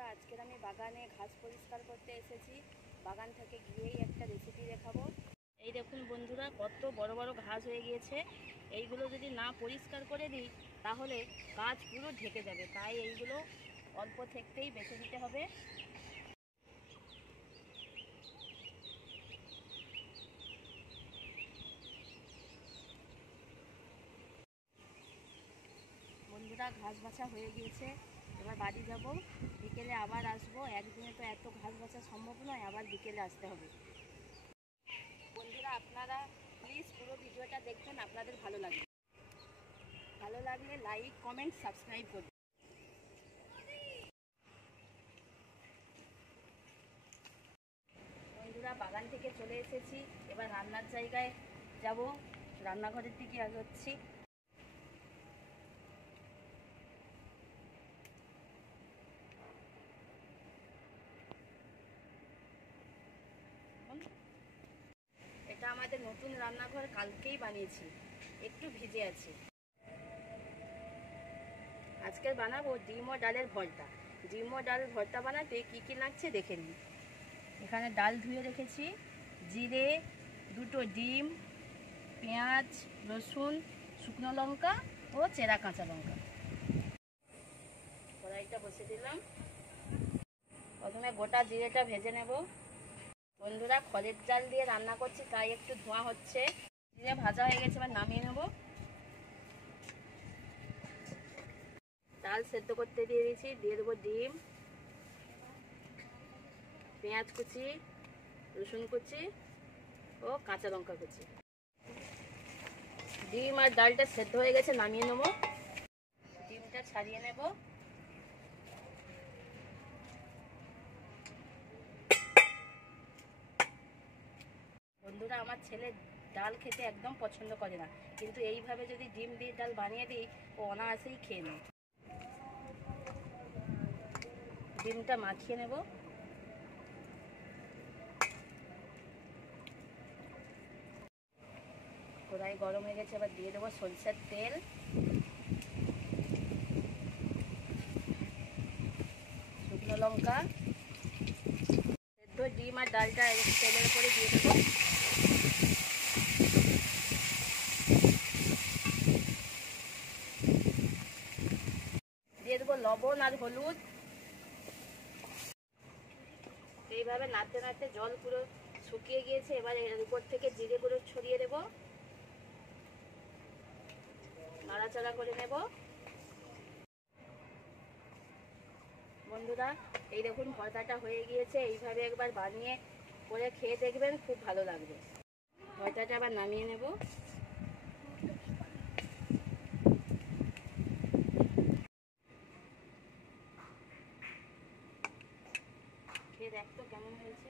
বন্ধুরা, আজকের আমি বাগানে ঘাস পরিষ্কার করতে এসেছি। বাগান থেকে গিয়েই একটা রেসিপি দেখাবো। এই দেখুন বন্ধুরা, কত বড় বড় ঘাস হয়ে গিয়েছে। এইগুলো যদি না পরিষ্কার করে দিই তাহলে গাছ পুরো ঢেকে যাবে, তাই এইগুলো অল্প থেকেই বেছে দিতে হবে। বন্ধুরা, ঘাস বাছা হয়ে গিয়েছে, এবার বাড়ি যাব। বিকেলে আবার আসবো। একদিনে তো এত ঘাস বাছা সম্ভব নয়, আবার বিকেলে আসতে হবে। বন্ধুরা, আপনারা প্লিজ পুরো ভিডিওটা দেখবেন, আপনাদের ভালো লাগবে। ভালো লাগলে লাইক, কমেন্ট, সাবস্ক্রাইব করবেন। বন্ধুরা, বাগান থেকে চলে এসেছি, এবার রান্নার জায়গায় যাব। রান্নাঘরের দিকে এগোচ্ছি। এটা আমাদের নতুন রান্নাঘর, কালকেই বানিয়েছি, একটু ভিজে আছে। আজকে বানাবো ডিম ও ডালের ভর্তা। ডিম ও ডাল ভর্তা বানাতে কি কি লাগছে দেখে নিন। এখানে ডাল ধুয়ে রেখেছি, জিরে, দুটো ডিম, পেঁয়াজ, রসুন, শুকনো লঙ্কা ও চেরা কাঁচা লঙ্কা। কড়াইটা বসে দিলাম। প্রথমে গোটা জিরেটা ভেজে নেব। বন্ধুরা, খড়ের জাল দিয়ে রান্না করছি, তাই একটু ধোঁয়া হচ্ছে। জিরে ভাজা হয়ে গেছে, এবার নামিয়ে নেব। ডাল সেদ্ধ করতে দিয়ে দিয়েছি, দিয়ে দেবো ডিম, পেঁয়াজ কুচি, রসুন কুচি ও কাঁচা লঙ্কা কুচি। ডিম আর ডালটা সেদ্ধ হয়ে গেছে, নামিয়ে নেব। ডিমটা ছাড়িয়ে নেব। বন্ধুরা, আমার ছেলে ডাল খেতে একদম পছন্দ করে না, কিন্তু এইভাবে যদি ডিম দিয়ে ডাল বানিয়ে দিই ও অনায়াসেই খেয়ে নেয়। ডিমটা মাখিয়ে নেব। কড়াই গরম হয়ে গেছে, এবার দিয়ে দেবো সরষের তেল, শুকনো লঙ্কা, সেদ্ধ ডিম আর ডালটা তেলের উপরে দিয়ে দেবো। দিয়ে দেবো লবণ আর হলুদ। এইভাবে নাড়তে নাড়তে জল পুরো শুকিয়ে গিয়েছে, এবার এর উপর থেকে জিরে গুঁড়ো ছড়িয়ে দেবো, নাড়াচাড়া করে নেব। বন্ধুরা, এই দেখুন ভর্তাটা হয়ে গিয়েছে। এইভাবে একবার বানিয়ে করে খেয়ে দেখবেন, খুব ভালো লাগবে। ভর্তাটা আবার নামিয়ে নেব। খেয়ে দেখতো কেমন হয়েছে।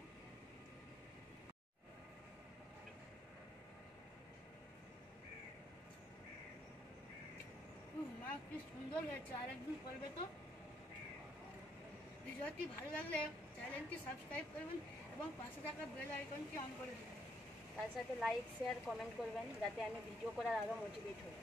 মা, কি সুন্দর হয়েছে, আর একদিন করবে তো। ভিডিওটি ভালো লাগলে চ্যানেলটি সাবস্ক্রাইব করবেন এবং পাশে থাকা বেল আইকনটি অন করে দেবেন। তার সাথে লাইক, শেয়ার, কমেন্ট করবেন, যাতে আমি ভিডিও করার আরও মোটিভেট হই।